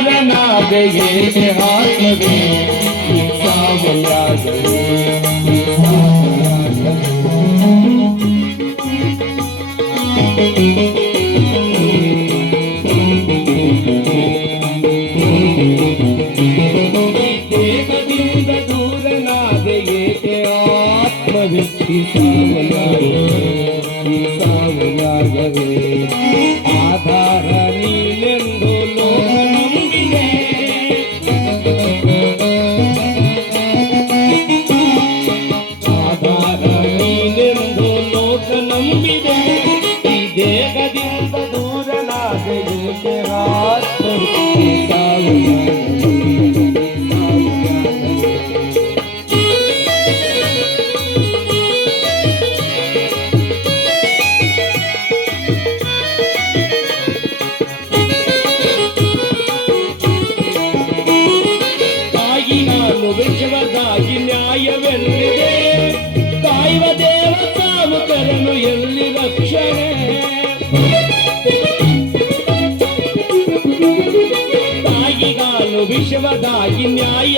ದೂರನಾದೆಯೇ ಆತ್ಮವೇ ಈ ಸಾವಯಾಗವೇ ಈ ದೇಹದಿಂದ ದೂರನಾದೆಯೇ ಆತ್ಮವೇ ಈ ಸಾವಯಾಗವೇ ಆಧಾರ ನೀನೆಂದು ಲೋಕ ನಂಬಿದೆ ಆಧಾರ ನೀನೆಂದು ಲೋಕ ನಂಬಿದೆ ಈ ದೇಹದಿಂದ ದೂರನಾದೆಯೇ ಆತ್ಮವೇ ಈ ವಿಶ್ವದಾಗಿ ನ್ಯಾಯವೆಲ್ಲಿದೆ ಕಾಯುವ ದೇವ ಕಾಮುಕರನು ಎಲ್ಲಿ ರಕ್ಷಣೆ ತಾಯಿಗಾಲು ವಿಶ್ವದಾಗಿ ನ್ಯಾಯ